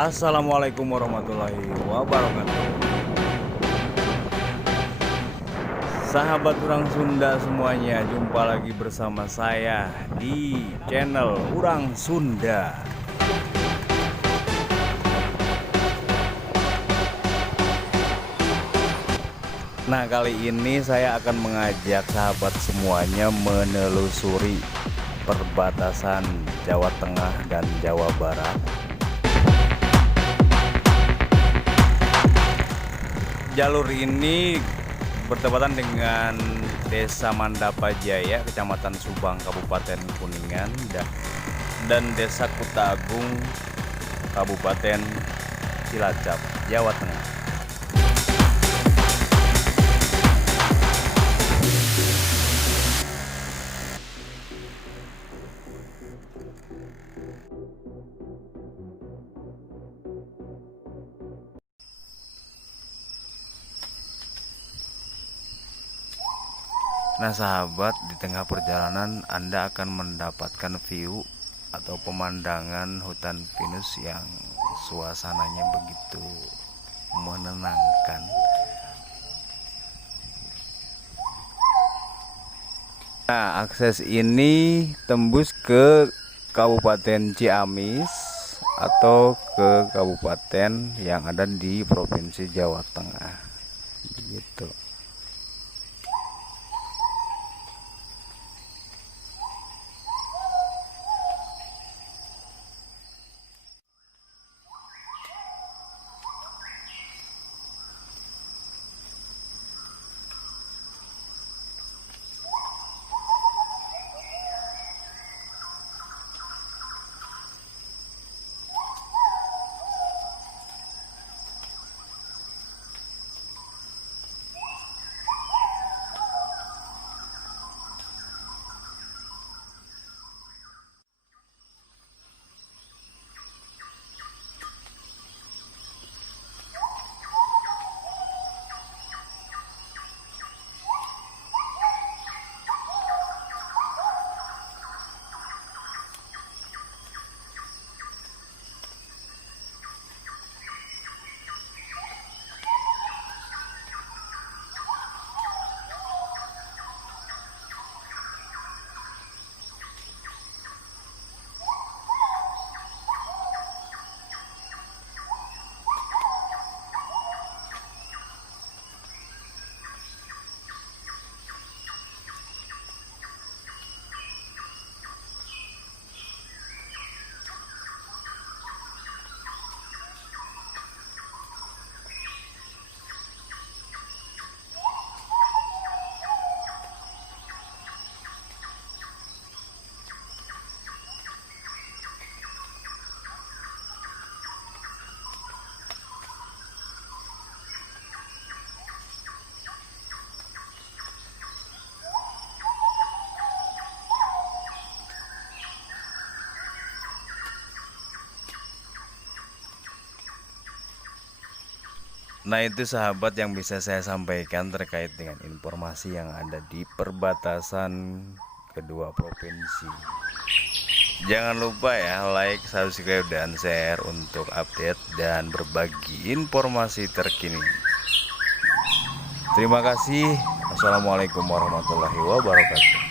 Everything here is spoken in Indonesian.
Assalamualaikum warahmatullahi wabarakatuh. Sahabat Urang Sunda semuanya, jumpa lagi bersama saya di channel Urang Sunda. Nah, kali ini saya akan mengajak sahabat semuanya menelusuri perbatasan Jawa Tengah dan Jawa Barat. Jalur ini bertepatan dengan Desa Mandapajaya, Kecamatan Subang, Kabupaten Kuningan, dan Desa Kutagung, Kabupaten Cilacap, Jawa Tengah. Nah sahabat, di tengah perjalanan Anda akan mendapatkan view atau pemandangan hutan pinus yang suasananya begitu menenangkan. Nah, akses ini tembus ke Kabupaten Ciamis atau ke kabupaten yang ada di Provinsi Jawa Tengah gitu. Nah, itu sahabat yang bisa saya sampaikan terkait dengan informasi yang ada di perbatasan kedua provinsi. Jangan lupa ya, like, subscribe, dan share untuk update dan berbagi informasi terkini. Terima kasih. Assalamualaikum warahmatullahi wabarakatuh.